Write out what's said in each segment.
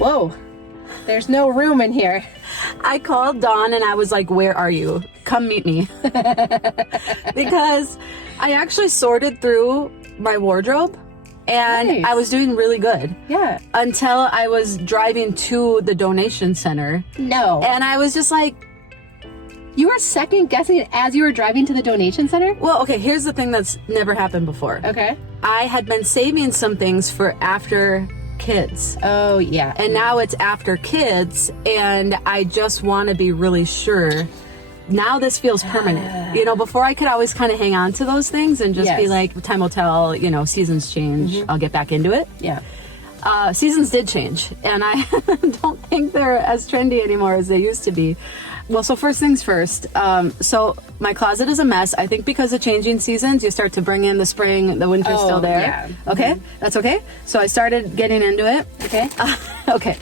Whoa. There's no room in here. I called Dawn and I was like, where are you? Come meet me. Because I actually sorted through my wardrobe and Nice. I was doing really good. Yeah. Until I was driving to the donation center. No. And I was just like, You were second guessing it as you were driving to the donation center? well, okay, here's the thing that's never happened before. Okay. I had been saving some things for after kids. Oh, yeah. And now it's after kids, and I just want to be really sure. Now this feels permanent. You know, before I could always kind of hang on to those things and just be Yes. like, time will tell, you know, seasons change. I'll get back into it. Yeah. Seasons did change, and I don't think they're as trendy anymore as they used to be. Well, so first things first. So my closet is a mess. I think because of changing seasons, you start to bring in the spring, the winter's Oh, still there. yeah. Okay, that's okay. So I started getting into it. Okay. Okay.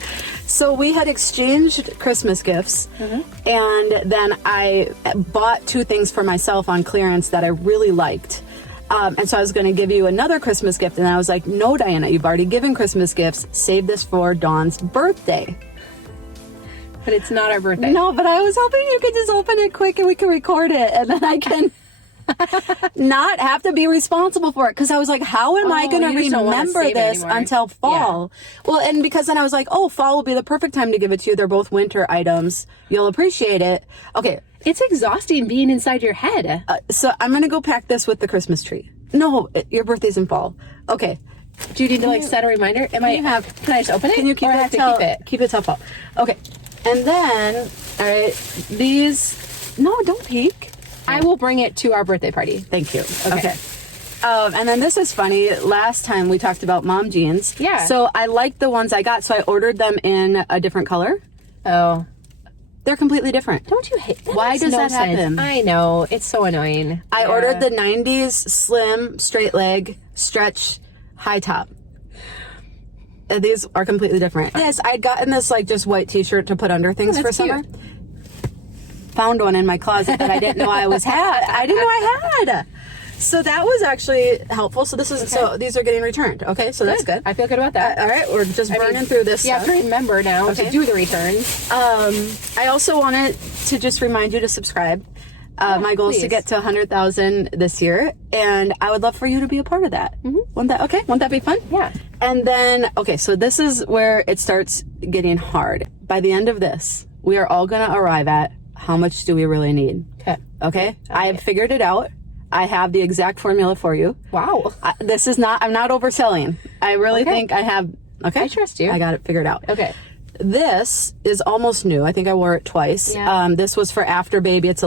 So we had exchanged Christmas gifts, and then I bought 2 things for myself on clearance that I really liked. And so I was going to give you another Christmas gift, and I was like, no, Diana, you've already given Christmas gifts. Save this for Dawn's birthday. But it's not our birthday. No, but I was hoping you could just open it quick and we can record it, and then I can not have to be responsible for it. Because I was like, how am I going to you just don't wanna remember save it this anymore. until fall? Well, and because then I was like, oh, fall will be the perfect time to give it to you. They're both winter items. You'll appreciate it. Okay, It's exhausting being inside your head. so I'm going to go pack this with the Christmas tree. No, your birthday's in fall. Okay. Do you need to like set a reminder? Can I just open it? Can you keep or I it have to till, keep it? keep it till fall? Okay. And then, all right, these, no, don't peek. I will bring it to our birthday party. Thank you. Okay. And then this is funny. Last time we talked about mom jeans. Yeah. So I liked the ones I got, so I ordered them in a different color. Oh. They're completely different. Don't you hate that? Why makes does no that sense. happen? I know. It's so annoying. I Yeah. ordered the 90s slim, straight leg, stretch, high top. These are completely different. Yes, I'd gotten this like just white t-shirt to put under things Oh, for that's summer. cute. Found one in my closet that I didn't know I didn't know I had. So that was actually helpful. So this is so these are getting returned. Okay, so that's good. I feel good about that. All right, we're just burning through this You have stuff. to remember now Okay. to do the returns. I also wanted to just remind you to subscribe. My goal is to please. get to 100,000 this year, and I would love for you to be a part of that. Wouldn't that be fun? Yeah. And then, okay, so this is where it starts getting hard. By the end of this, we are all going to arrive at how much do we really need? Okay. Okay? I have figured it out. I have the exact formula for you. Wow. I'm not overselling. I really Okay. think I have, okay? I trust you. I got it figured out. Okay. This is almost new. I think I wore it twice. Yeah. This was for after baby. It's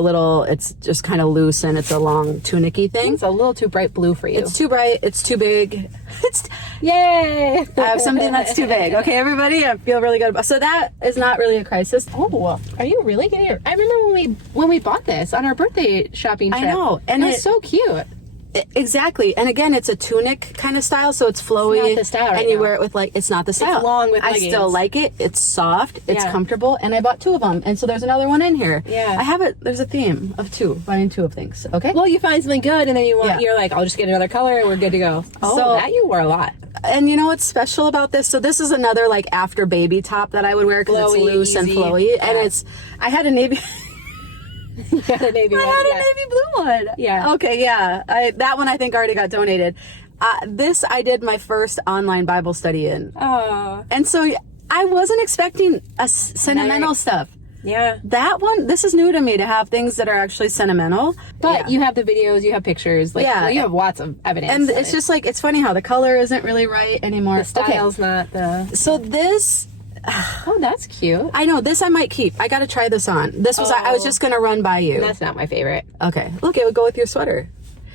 just kind of loose and it's a long tunicky thing. It's a little too bright blue for you. It's too bright. It's too big. Yay! I have something that's too big. Okay, everybody, I feel really good about. So that is not really a crisis. Oh, are you really getting it? I remember when we bought this on our birthday shopping trip. I know, and it was it- so cute. Exactly. And again, it's a tunic kind of style, so it's flowy. It's not the style right and you now. wear it with it's not the style. long with I leggings. still like it. It's soft. It's Yeah. comfortable. And I bought 2 of them. And so there's another one in here. Yeah. I have it. There's a theme of 2, buying 2 of things. Okay. Well, you find something good, and then Yeah. you're like, I'll just get another color, and we're good to go. Oh, So- that you wore a lot. And you know what's special about this? So this is another after baby top that I would wear because it's Flowy, loose and easy. flowy. And Yeah. I had a navy. You had a navy I one. had a yeah. navy blue one. Yeah. Okay, yeah. That one I think already got donated. This I did my first online Bible study in. Oh, And so I wasn't expecting sentimental stuff. yeah. That one, this is new to me to have things that are actually sentimental. But Yeah. you have the videos, you have pictures. Yeah. You have lots of evidence. And of it's it. just it's funny how the color isn't really right anymore. the style's not the. Okay. So this, Oh, that's cute. I know, this I might keep. I got to try this on. This was, I was just going to run by you. That's not my favorite. Okay. Look, it would go with your sweater.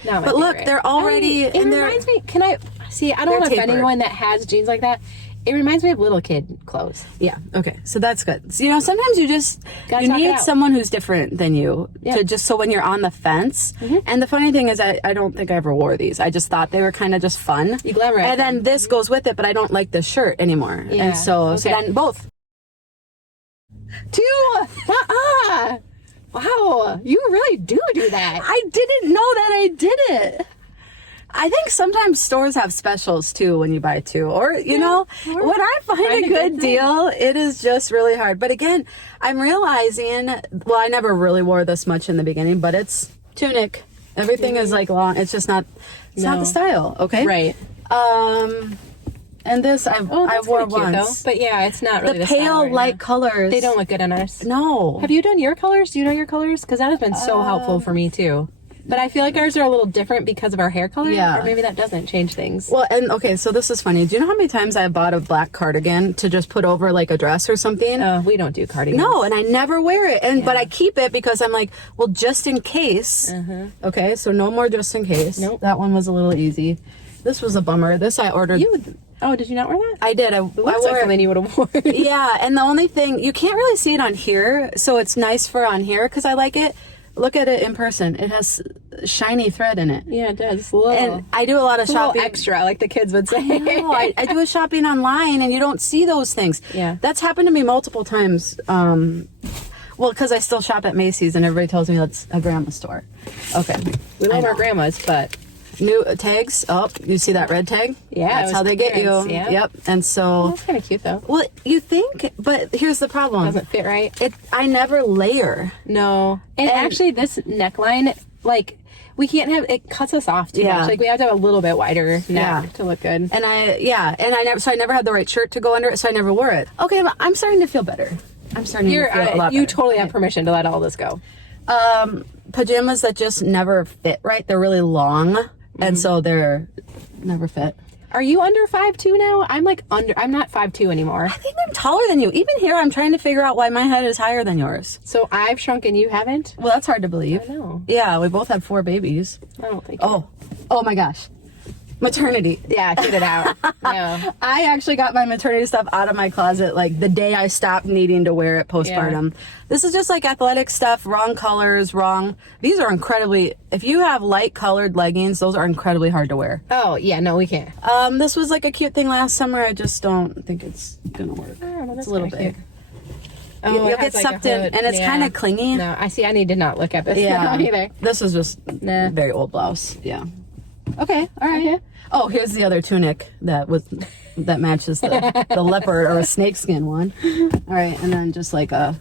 Not my But look, favorite. they're already It in there. reminds me. Can I see? I don't They're want to offend tapered. anyone that has jeans like that. It reminds me of little kid clothes. Yeah. Okay. So that's good. So, sometimes you just, Gotta you talk it need out. someone who's different than you Yeah. to just, so when you're on the fence. And the funny thing is I don't think I ever wore these. I just thought they were kind of just fun. You glamorize And then this goes with it, but I don't like the shirt anymore. Yeah. And so Okay. then both. 2. Wow, you really do that. I didn't know that I did it. I think sometimes stores have specials too when you buy two. Or, you know, when I find a good deal, it is just really hard. But again, I'm realizing, well, I never really wore this much in the beginning, but it's tunic. Everything is like long. It's just not, it's not the style. Okay. Right. And this I wore once. But yeah, it's not really the style pale right light now. colors. They don't look good on us. No. Have you done your colors? Do you know your colors? Because that has been so helpful for me too. But I feel like ours are a little different because of our hair color. Yeah. Or maybe that doesn't change things. Well, and okay, so this is funny. Do you know how many times I bought a black cardigan to just put over like a dress or something? We don't do cardigans. No, and I never wear it. And but I keep it because I'm like, well, just in case. Okay, so no more just in case. Nope. That one was a little easy. This was a bummer. This I ordered. Oh, did you not wear that? I did. I Looks wore like something you would have worn. Yeah, and the only thing, you can't really see it on here, so it's nice for on here because I like it. Look at it in person. It has shiny thread in it. Yeah, it does. It's a little, And I do a lot of shopping. extra, like the kids would say. No, I do a shopping online, and you don't see those things. Yeah. That's happened to me multiple times. Well, because I still shop at Macy's, and everybody tells me that's a grandma store. Okay. We love our grandmas, but... New tags. Oh, you see that red tag? Yeah, That's how they get you. clearance, yeah. Yep. And so... That's kind of cute, though. Well, you think, but here's the problem. Doesn't fit right. I never layer. No. And actually, this neckline, like, we can't have... It cuts us off too much. Like, we have to have a little bit wider neck to look good. And I never had the right shirt to go under it, so I never wore it. Okay, but I'm starting to feel better. I'm starting to feel a lot You better. totally have permission to let all this go. Pajamas that just never fit right. They're really long, and so they're never fit. Are you under 5'2" now? I'm like I'm not 5'2" anymore. I think I'm taller than you. Even here, I'm trying to figure out why my head is higher than yours. So I've shrunk and you haven't? Well, that's hard to believe. I know. Yeah, we both had 4 babies. I don't think. Oh my gosh. Maternity. Yeah, get it out. Yeah. I actually got my maternity stuff out of my closet like the day I stopped needing to wear it postpartum. Yeah. This is just like athletic stuff, wrong colors, These are incredibly, if you have light colored leggings, those are incredibly hard to wear. Oh, yeah, no, we can't. This was like a cute thing last summer. I just don't think it's going to work. Oh, it's a little big. Cute. Oh, You'll get sucked in, and it's kind of clingy. No, I see. I need to not look at this now either. This is just very old blouse. Yeah. Okay. All right. Okay. Oh, here's the other tunic that matches the leopard or a snakeskin one. All right, and then just like a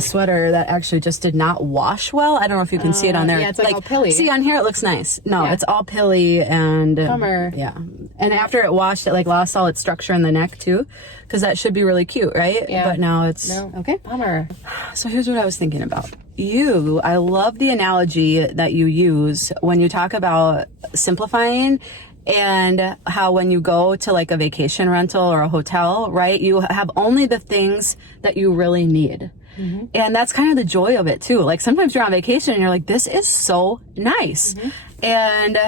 sweater that actually just did not wash well. I don't know if you can see it on there. Yeah, it's like all pilly. See on here, it looks nice. No, it's all pilly and bummer. Yeah, and after it washed, it like lost all its structure in the neck too, because that should be really cute, right? Yeah. But now it's okay. Bummer. So here's what I was thinking about. I love the analogy that you use when you talk about simplifying. And how when you go to like a vacation rental or a hotel, right, you have only the things that you really need. Mm-hmm. And that's kind of the joy of it too. Like sometimes you're on vacation and you're like, this is so nice. Mm-hmm. And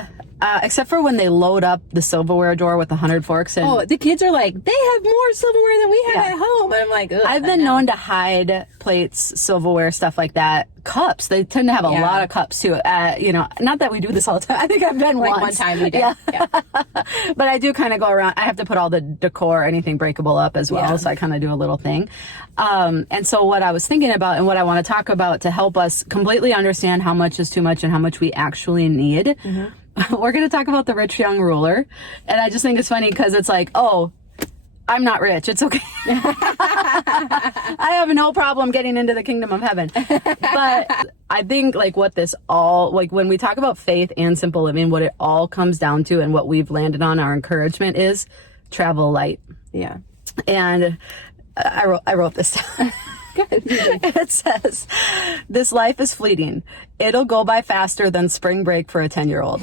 except for when they load up the silverware drawer with 100 forks. And the kids are like, they have more silverware than we have at home. And I'm like, ugh, I've been known to hide plates, silverware, stuff like that. Cups, they tend to have a lot of cups too. Not that we do this all the time. I think I've been like once. one time we did. Yeah. But I do kind of go around. I have to put all the decor, anything breakable up as well. So I kind of do a little thing. And so what I was thinking about and what I want to talk about to help us completely understand how much is too much and how much we actually need. Mm-hmm. We're going to talk about the rich young ruler. And I just think it's funny because it's like, oh, I'm not rich. It's okay. I have no problem getting into the kingdom of heaven. But I think like what this all, like when we talk about faith and simple living, what it all comes down to and what we've landed on our encouragement is travel light. Yeah. And I wrote this down. Good. It says, this life is fleeting. It'll go by faster than spring break for a 10-year-old.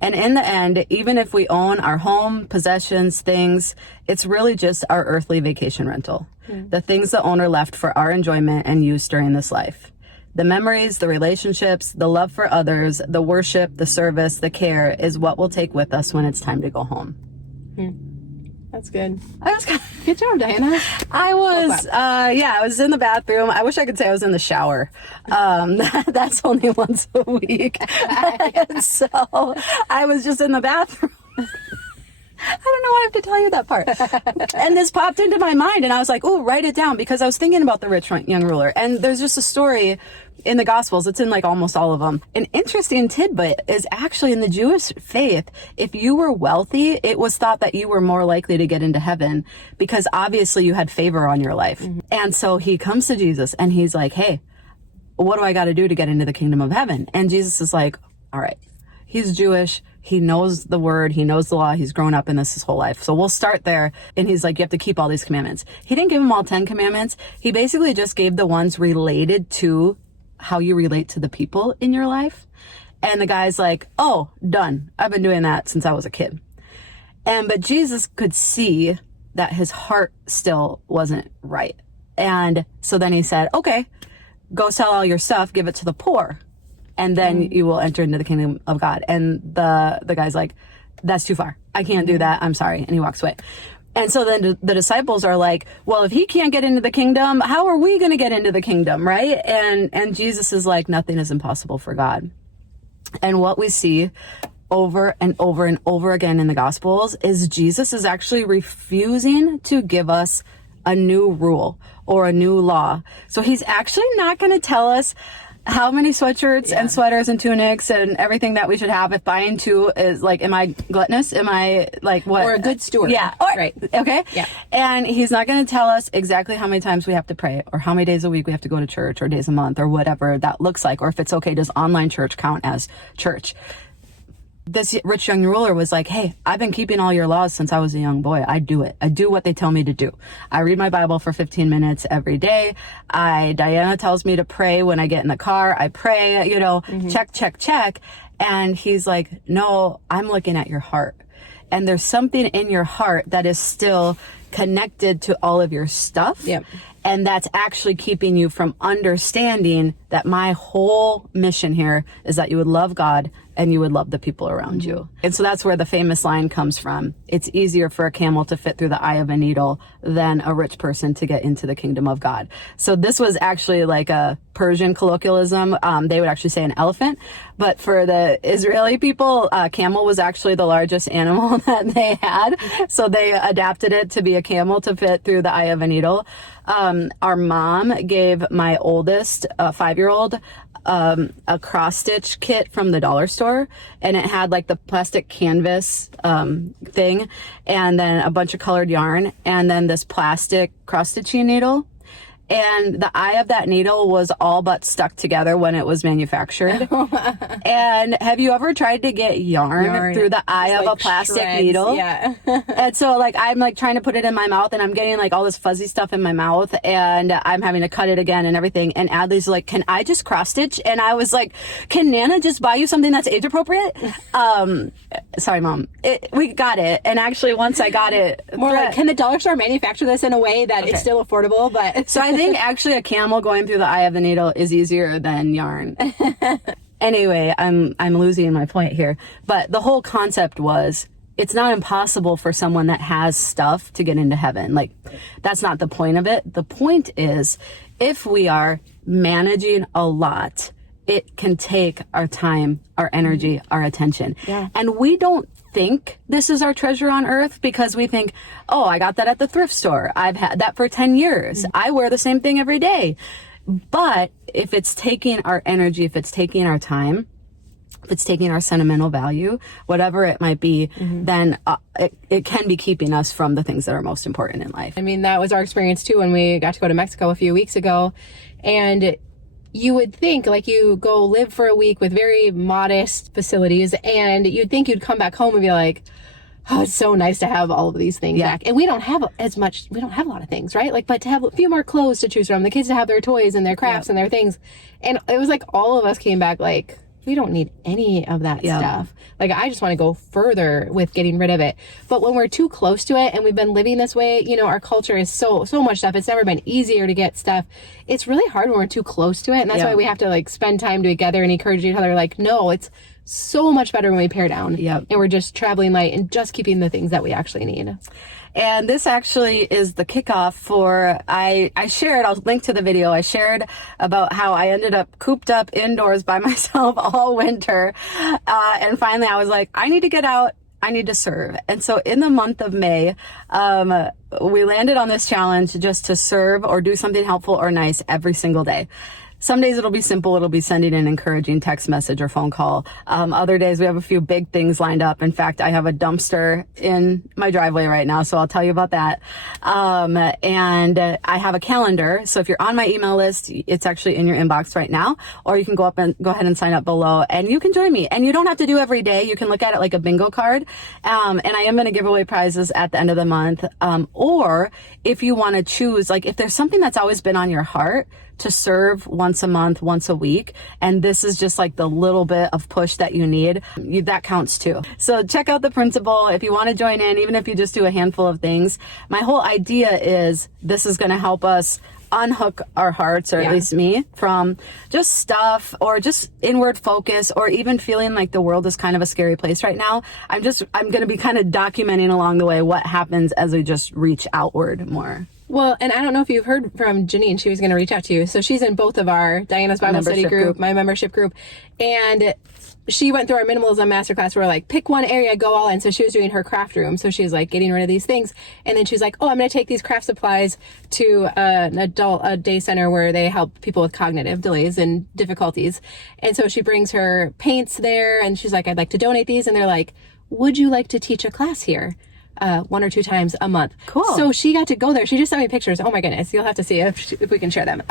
And in the end, even if we own our home, possessions, things, it's really just our earthly vacation rental. The things the owner left for our enjoyment and use during this life. The memories, the relationships, the love for others, the worship, the service, the care is what we'll take with us when it's time to go home. That's good. Good job, Diana. I was in the bathroom. I wish I could say I was in the shower. That's only once a week. So I was just in the bathroom. I don't know why I have to tell you that part. And this popped into my mind, and I was like, oh, write it down, because I was thinking about the rich young ruler. And there's just a story in the Gospels. It's in like almost all of them. An interesting tidbit is actually in the Jewish faith, if you were wealthy, it was thought that you were more likely to get into heaven because obviously you had favor on your life. Mm-hmm. And so he comes to Jesus and he's like, hey, what do I got to do to get into the kingdom of heaven? And Jesus is like, all right, he's Jewish. He knows the word. He knows the law. He's grown up in this his whole life. So we'll start there. And he's like, you have to keep all these commandments. He didn't give him all 10 commandments. He basically just gave the ones related to how you relate to the people in your life. And the guy's like, oh, done. I've been doing that since I was a kid. But Jesus could see that his heart still wasn't right. And so then he said, okay, go sell all your stuff, give it to the poor, and then you will enter into the kingdom of God. And the guy's like, that's too far. I can't do that. I'm sorry. And he walks away. And so then the disciples are like, well, if he can't get into the kingdom, how are we going to get into the kingdom, right? And Jesus is like, nothing is impossible for God. And what we see over and over and over again in the Gospels is Jesus is actually refusing to give us a new rule or a new law. So he's actually not going to tell us how many sweatshirts and sweaters and tunics and everything that we should have. If buying two is like, am I gluttonous? Am I like what? Or a good steward. Yeah. Right. Okay. Yeah. And he's not going to tell us exactly how many times we have to pray or how many days a week we have to go to church or days a month or whatever that looks like. Or if it's okay, does online church count as church? This rich young ruler was like, hey, I've been keeping all your laws since I was a young boy. I do it. I do what they tell me to do. I read my Bible for 15 minutes every day. Diana tells me to pray when I get in the car. I pray, check. And he's like, no, I'm looking at your heart. And there's something in your heart that is still connected to all of your stuff. Yep. And that's actually keeping you from understanding that my whole mission here is that you would love God and you would love the people around you. And so that's where the famous line comes from. It's easier for a camel to fit through the eye of a needle than a rich person to get into the kingdom of God. So this was actually like a Persian colloquialism. They would actually say an elephant. But for the Israeli people, camel was actually the largest animal that they had. So they adapted it to be a camel to fit through the eye of a needle. Our mom gave my oldest, 5-year-old, a cross stitch kit from the dollar store, and it had like the plastic canvas thing, and then a bunch of colored yarn, and then this plastic cross stitching needle. And the eye of that needle was all but stuck together when it was manufactured. And have you ever tried to get yarn through the eye of a plastic needle? Yeah. And so like I'm like trying to put it in my mouth and I'm getting like all this fuzzy stuff in my mouth and I'm having to cut it again and everything. And Adley's like, can I just cross stitch? And I was like, can Nana just buy you something that's age appropriate? Sorry, Mom. We got it. And actually once I got it. More like, can the dollar store manufacture this in a way that it's still affordable? But so I think actually a camel going through the eye of the needle is easier than yarn. Anyway, I'm losing my point here. But the whole concept was it's not impossible for someone that has stuff to get into heaven. Like, that's not the point of it. The point is if we are managing a lot, it can take our time, our energy, our attention. Yeah. And we don't think this is our treasure on earth because we think, oh, I got that at the thrift store. I've had that for 10 years. I wear the same thing every day. But if it's taking our energy, if it's taking our time, if it's taking our sentimental value, whatever it might be, then it can be keeping us from the things that are most important in life. I mean, that was our experience too when we got to go to Mexico a few weeks ago. And you would think, like, you go live for a week with very modest facilities and you'd think you'd come back home and be like, oh, it's so nice to have all of these things back. And we don't have a lot of things, right? Like, but to have a few more clothes to choose from, the kids to have their toys and their crafts and their things. And it was like all of us came back like, we don't need any of that stuff. Like, I just want to go further with getting rid of it. But when we're too close to it and we've been living this way, you know, our culture is so much stuff. It's never been easier to get stuff. It's really hard when we're too close to it. And that's why we have to like spend time together and encourage each other. Like, no, it's so much better when we pare down. And we're just traveling light and just keeping the things that we actually need. And this actually is the kickoff for, I shared, I'll link to the video, I shared about how I ended up cooped up indoors by myself all winter. And finally I was like, I need to get out. I need to serve. And so in the month of May, we landed on this challenge just to serve or do something helpful or nice every single day. Some days it'll be simple. It'll be sending an encouraging text message or phone call. Other days we have a few big things lined up. In fact, I have a dumpster in my driveway right now, so I'll tell you about that. And I have a calendar. So if you're on my email list, it's actually in your inbox right now, or you can go ahead and sign up below and you can join me. And you don't have to do every day. You can look at it like a bingo card. And I am going to give away prizes at the end of the month. Or if you want to choose, like if there's something that's always been on your heart, to serve once a month, once a week. And this is just like the little bit of push that you need. That counts too. So check out the principle if you want to join in, even if you just do a handful of things. My whole idea is this is going to help us unhook our hearts, or at least me, from just stuff or just inward focus, or even feeling like the world is kind of a scary place right now. I'm going to be kind of documenting along the way what happens as we just reach outward more. Well, and I don't know if you've heard from Janine. She was going to reach out to you. So she's in both of our Diana's Bible Study group, my membership group. And she went through our minimalism masterclass where like, pick one area, go all in. So she was doing her craft room. So she was like getting rid of these things. And then she was like, oh, I'm going to take these craft supplies to a day center where they help people with cognitive delays and difficulties. And so she brings her paints there and she's like, I'd like to donate these. And they're like, would you like to teach a class here? 1 or 2 times a month. Cool. So she got to go there. She just sent me pictures. Oh my goodness. You'll have to see if we can share them.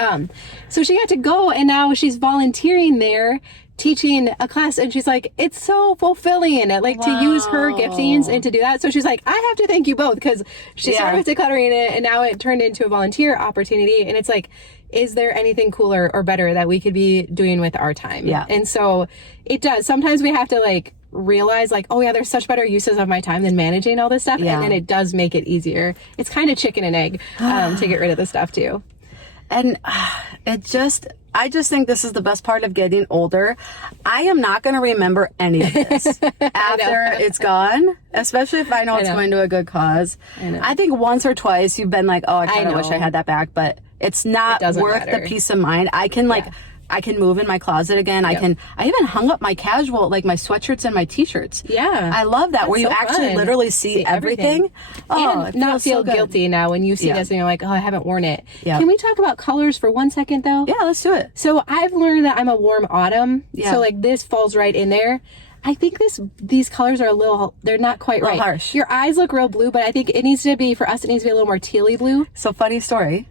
So she got to go and now she's volunteering there teaching a class, and she's like, it's so fulfilling, like to use her giftings and to do that. So she's like, I have to thank you both, because she started with decluttering it and now it turned into a volunteer opportunity. And it's like, is there anything cooler or better that we could be doing with our time? Yeah. And so it does. Sometimes we have to like realize like, oh yeah, there's such better uses of my time than managing all this stuff. And then it does make it easier. It's kind of chicken and egg to get rid of the stuff too. And I just think this is the best part of getting older. I am not going to remember any of this after it's gone, especially if I know it's going to a good cause. I think once or twice you've been like, oh, I kind of wish I had that back, but it's not worth the peace of mind. I can I can move in my closet again. I even hung up my casual, like my sweatshirts and my t-shirts. Yeah. I love that, where you actually literally see everything. Oh, and not feel guilty now when you see this and you're like, oh, I haven't worn it. Yeah. Can we talk about colors for 1 second though? Yeah, let's do it. So I've learned that I'm a warm autumn. Yeah. So like this falls right in there. I think these colors are they're not quite right. Harsh. Your eyes look real blue, but I think it needs to be, for us, it needs to be a little more tealy blue. So funny story.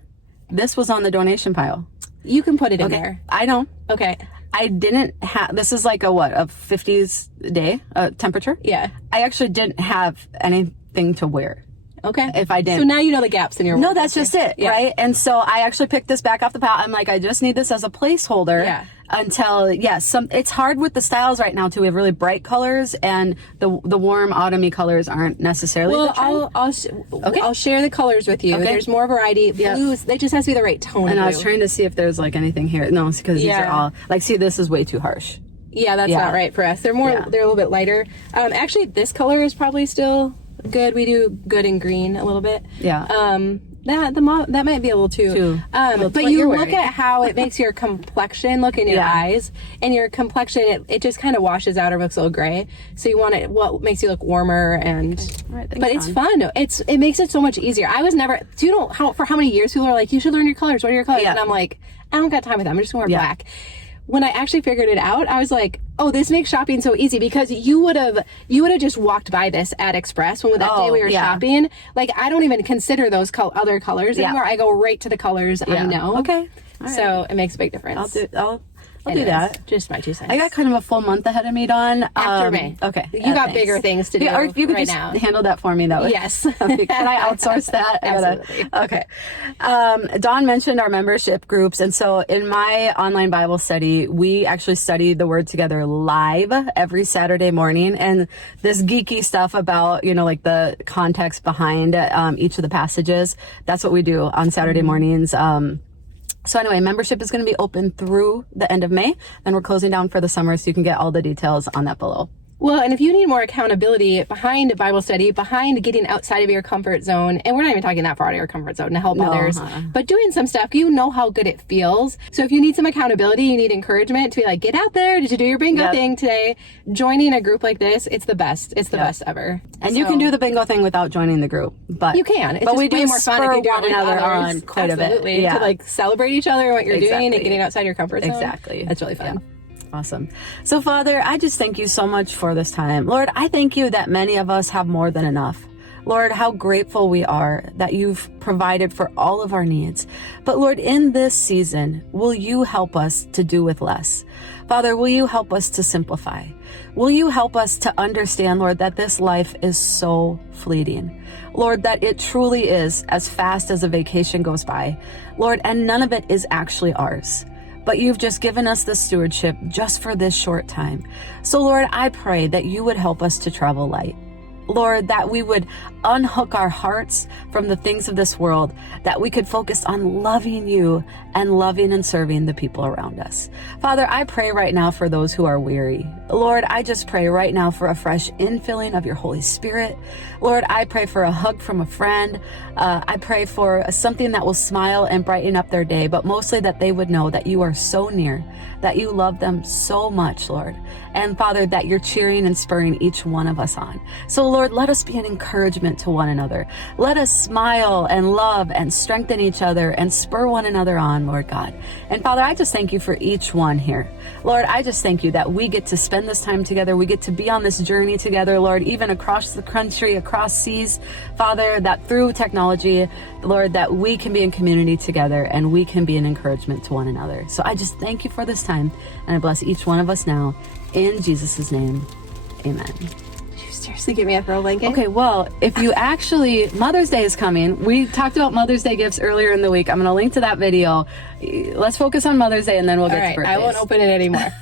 This was on the donation pile. You can put it in there. I know. Okay. I didn't have, this is like a 50s day temperature. Yeah. I actually didn't have anything to wear. Okay. If I didn't. So now you know the gaps in your No, that's just it, right? And so I actually picked this back off the pile. I'm like, I just need this as a placeholder until, it's hard with the styles right now too. We have really bright colors, and the warm autumny colors aren't necessarily the trend. I'll share the colors with you. Okay. There's more variety. Blues, they just has to be the right tone. And I was trying to see if there's like anything here. No, it's because these are all, like, see, this is way too harsh. Yeah, that's not right for us. They're they're a little bit lighter. Actually, this color is probably still good. We do good in green a little bit. Yeah. That might be a little too. But you look at how it makes your complexion look in your eyes, and your complexion it just kind of washes out or looks a little gray. So you want it what makes you look warmer but it's fun. It makes it so much easier. I was never. Do you know for how many years people are like, you should learn your colors. What are your colors? And I'm like, I don't got time with them. I'm just gonna wear black. When I actually figured it out, I was like, oh, this makes shopping so easy, because you would have just walked by this at Express when that day we were shopping. Like, I don't even consider those other colors anymore. I go right to the colors I know. Okay. So it makes a big difference. I'll do that. Just my 2 cents. I got kind of a full month ahead of me, Dawn. After May. Okay. You got bigger things to do or if you could right just now. handle that for me, that would. Yes. Can I outsource that? Absolutely. Okay. Dawn mentioned our membership groups. And so in my online Bible study, we actually study the Word together live every Saturday morning. And this geeky stuff about, like the context behind each of the passages, that's what we do on Saturday mornings. So anyway, membership is going to be open through the end of May, and we're closing down for the summer, so you can get all the details on that below. Well, and if you need more accountability behind Bible study, behind getting outside of your comfort zone, and we're not even talking that far out of your comfort zone to help others, but doing some stuff, you know how good it feels. So if you need some accountability, you need encouragement to be like, get out there. Did you do your bingo thing today? Joining a group like this, it's the best. It's the best ever. And you can do the bingo thing without joining the group, but you can. It's but just we do way more fun if you do one it with another others. on quite Absolutely. a bit. Yeah. To like celebrate each other and what you're doing and Exactly. getting outside your comfort zone. Exactly. That's really fun. Yeah. Awesome. So, Father, I just thank you so much for this time. Lord, I thank you that many of us have more than enough. Lord, how grateful we are that you've provided for all of our needs. But Lord, in this season, will you help us to do with less? Father, will you help us to simplify? Will you help us to understand, Lord, that this life is so fleeting? Lord, that it truly is as fast as a vacation goes by. Lord, and none of it is actually ours. But you've just given us the stewardship just for this short time. So Lord, I pray that you would help us to travel light. Lord, that we would unhook our hearts from the things of this world, that we could focus on loving you and loving and serving the people around us. Father, I pray right now for those who are weary. Lord, I just pray right now for a fresh infilling of your Holy Spirit. Lord, I pray for a hug from a friend. I pray for something that will smile and brighten up their day, but mostly that they would know that you are so near, that you love them so much, Lord. And Father, that you're cheering and spurring each one of us on. So Lord, let us be an encouragement to one another. Let us smile and love and strengthen each other and spur one another on, Lord God. And Father, I just thank you for each one here. Lord, I just thank you that we get to spend this time together. We get to be on this journey together, Lord, even across the country, across seas. Father, that through technology, Lord, that we can be in community together and we can be an encouragement to one another. So I just thank you for this time, and I bless each one of us now. In Jesus' name, amen. Did you seriously give me a throw blanket? Okay, well, if you actually, Mother's Day is coming. We talked about Mother's Day gifts earlier in the week. I'm going to link to that video. Let's focus on Mother's Day and then we'll get to birthdays. I won't open it anymore.